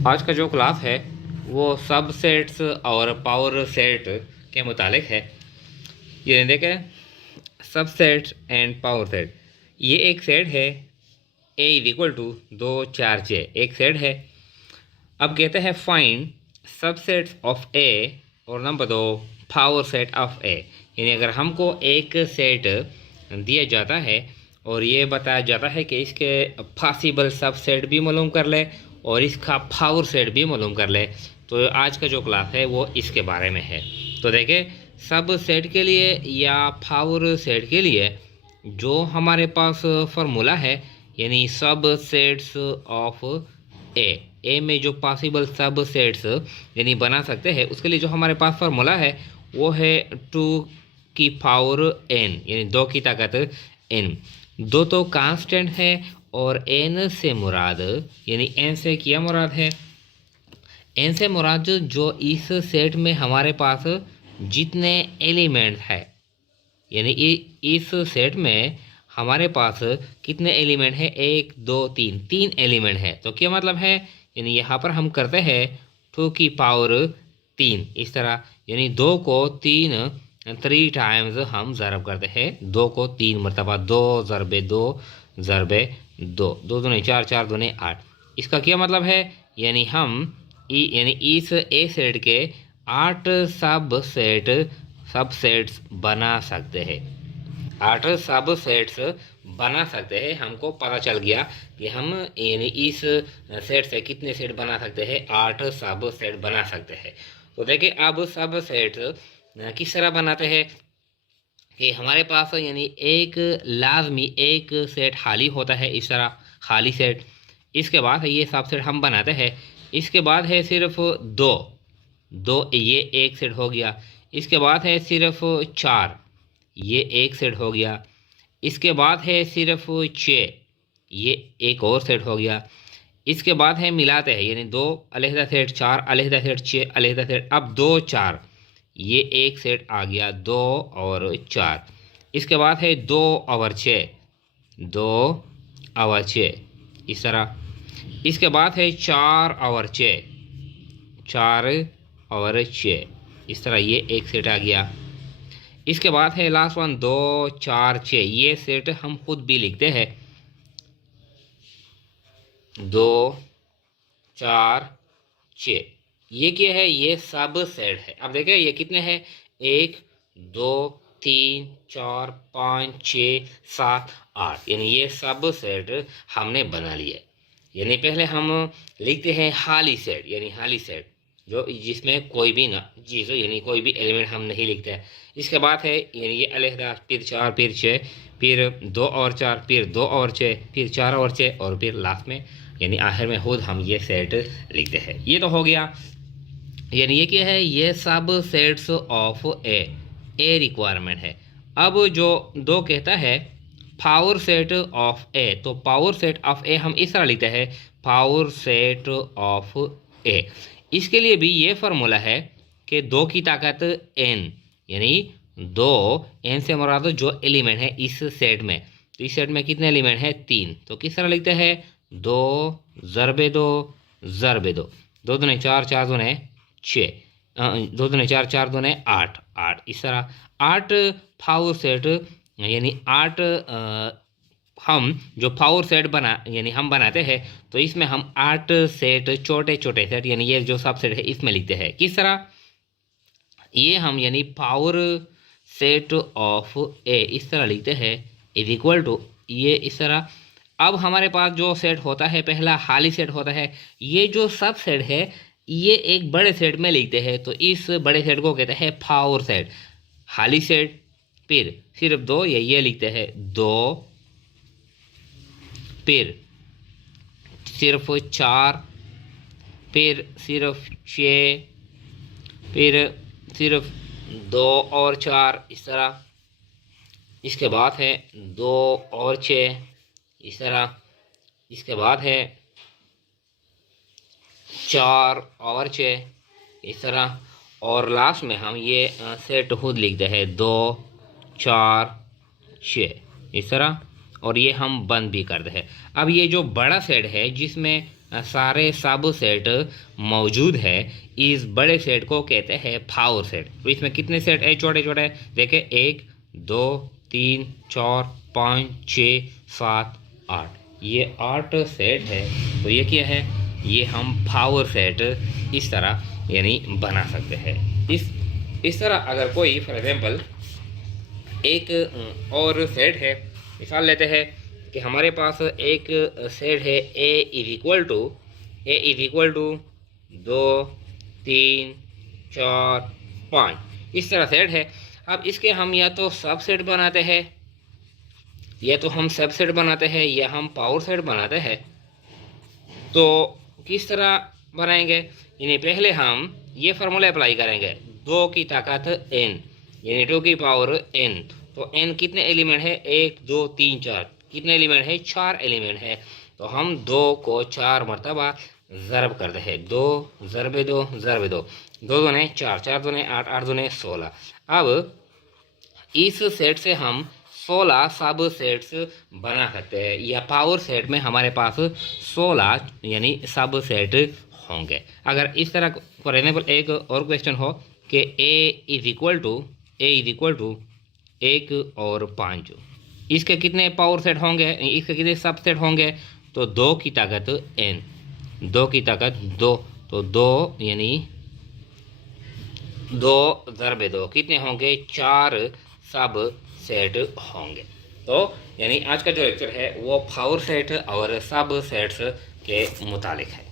आज का जो क्लास है वो सबसेट्स और पावर सेट के मुतालिक है। ये देखें, सबसेट एंड पावर सेट। ये एक सेट है, ए इज इक्वल टू 2 4 6 एक सेट है। अब कहते हैं फाइंड सबसेट्स ऑफ ए और नंबर 2 पावर सेट ऑफ ए। यानी अगर हमको एक सेट दिया जाता है और ये बताया जाता है कि इसके पॉसिबल सबसेट भी मालूम कर ले और इसका पावर सेट भी मालूम कर ले, तो आज का जो क्लास है वो इसके बारे में है। तो देखें, सब सेट के लिए या पावर सेट के लिए जो हमारे पास फार्मूला है, यानी सब सेट्स ऑफ ए में जो पॉसिबल सब सेट्स यानी बना सकते हैं, उसके लिए जो हमारे पास फार्मूला है वो है 2 की पावर n, यानी 2 की ताकत n। दो तो कांस्टेंट है और n से मुराद, यानी n से क्या मुराद है, n से मुराद जो इस सेट में हमारे पास जितने एलिमेंट है, यानी इस सेट में हमारे पास कितने एलिमेंट है, 1 2 3 एलिमेंट है। तो क्या मतलब है, यानी यहाँ पर हम करते हैं 2 की पावर 3 इस तरह, यानी 2 को 3 टाइम्स हम ज़रब करते हैं, 2 को 3 मरतबा, 2 ज़रबे 2 ज़रबे 2, 2 दूने 4 4 दूने 8। इसका क्या मतलब है, यानी हम यानी इस ए सेट के 8 सबसेट्स बना सकते हैं, 8 सबसेट्स बना सकते हैं। हमको पता चल गया कि हम यानी इस सेट से कितने सेट बना सकते हैं, 8 सबसेट बना सकते हैं। तो देखिए, अब सबसेट किस तरह बनाते हैं कि हमारे पास यानी एक लाजमी एक सेट खाली होता है, इस तरह खाली सेट। इसके बाद ये सबसेट हम बनाते हैं। इसके बाद है सिर्फ दो, ये एक सेट हो गया। इसके बाद है सिर्फ 4, ये एक सेट हो गया। इसके बाद है सिर्फ 6, ये एक और सेट हो गया। इसके बाद है मिलाते हैं, यानी 2 अलहदा सेट, 4 अलहदा सेट, 6 अलहदा सेट, अब 2 4, ये एक सेट आ गया, 2 और 4। इसके बाद है 2 और 6, 2 और 6 इस तरह। इसके बाद है 4 और 6, 4 और 6 इस तरह, ये एक सेट आ गया। इसके बाद है लास्ट वन 2 4 6, ये सेट हम खुद भी लिखते हैं, 2 4 6। ये क्या है, ये सब सेट है। अब देखिए ये कितने हैं, 1 2 3 4 5 6 7 8, यानी ये सब सेट हमने बना लिए। यानी पहले हम लिखते हैं खाली सेट, यानी खाली सेट जो जिसमें कोई भी ना चीज़ हो, यानी कोई भी एलिमेंट हम नहीं लिखते हैं। इसके बाद है यानी ये अलहदा, फिर 4 फिर 6 फिर 2 और 4 फिर 2 और 6 फिर 4 और 6 और फिर लास्ट में यानी आखिर में खुद हम ये सेट लिखते हैं। ये तो हो गया, यानी ये क्या है, ये सब सेट्स ऑफ ए रिक्वायरमेंट है। अब जो 2 कहता है पावर सेट ऑफ ए, तो पावर सेट ऑफ ए हम इस तरह लिखते हैं, पावर सेट ऑफ ए। इसके लिए भी ये फार्मूला है कि 2 की ताकत n, यानी 2 n से मुराद जो एलिमेंट है इस सेट में, तो इस सेट में कितने एलिमेंट है, 3। तो किस तरह लिखते हैं, 2 ज़रबे 2 ज़रबे 2, 2 दूने 4 4 दूने 6, 2 दूने 4 4 दूने 8 8 इस तरह। 8 पावर सेट यानी 8 हम जो पावर सेट यानी हम बनाते हैं, तो इसमें हम 8 सेट छोटे छोटे सेट, यानी ये जो सब सेट है इसमें लिखते हैं। किस तरह, ये हम यानी पावर सेट ऑफ ए इस तरह लिखते हैं, इज इक्वल टू ये इस तरह। अब हमारे पास जो सेट होता है पहला खाली सेट होता है, ये जो सब सेट है ये एक बड़े सेट में लिखते हैं, तो इस बड़े सेट को कहते हैं पावर सेट। खाली सेट फिर सिर्फ 2, ये लिखते हैं 2, फिर सिर्फ 4, फिर सिर्फ 6, फिर सिर्फ 2 और 4 इस तरह। इसके बाद है 2 और 6 इस तरह। इसके बाद है 4 और 6 इस तरह, और लास्ट में हम ये सेट खुद लिखते हैं 2 4 6 इस तरह, और ये हम बंद भी करते हैं। अब ये जो बड़ा सेट है जिसमें सारे सब सेट मौजूद है, इस बड़े सेट को कहते हैं पावर सेट। तो इसमें कितने सेट है छोटे छोटे, देखें 1 2 3 4 5 6 7 8, ये 8 सेट है। तो ये क्या है, ये हम पावर सेट इस तरह यानी बना सकते हैं। इस तरह अगर कोई फॉर एग्जांपल एक और सेट है, मिसाल लेते हैं कि हमारे पास एक सेट है ए इज इक्वल टू 2 3 4 5, इस तरह सेट है। अब इसके हम या तो सब सेट बनाते हैं, या तो हम सब सेट बनाते हैं, या हम पावर सेट बनाते हैं। तो किस तरह बनाएंगे, यानी पहले हम ये फार्मूला अप्लाई करेंगे, 2 की ताकत n यानी 2 की पावर n। तो n कितने एलिमेंट है, 1 2 3 4, कितने एलिमेंट है, 4 एलिमेंट है। तो हम 2 को 4 मरतबा ज़रब करते हैं, 2 ज़रबे 2 ज़रबे 2, 2 दूने 4, 4 दूने 8, 8 दूने 16। अब इस सेट से हम 16 सब सेट्स बना सकते हैं, या पावर सेट में हमारे पास 16 यानी सब सेट होंगे। अगर इस तरह फॉर एग्जाम्पल एक और क्वेश्चन हो कि ए इज इक्वल टू 1 और 5, इसके कितने पावर सेट होंगे, इसके कितने सब सेट होंगे। तो 2 की ताकत n, 2 की ताकत 2, तो 2 यानी 2 ज़रबे 2 कितने होंगे, 4 सब सेट होंगे। तो यानी आज का जो लेक्चर है वो पावर सेट और सब सेट्स के मुतालिक है।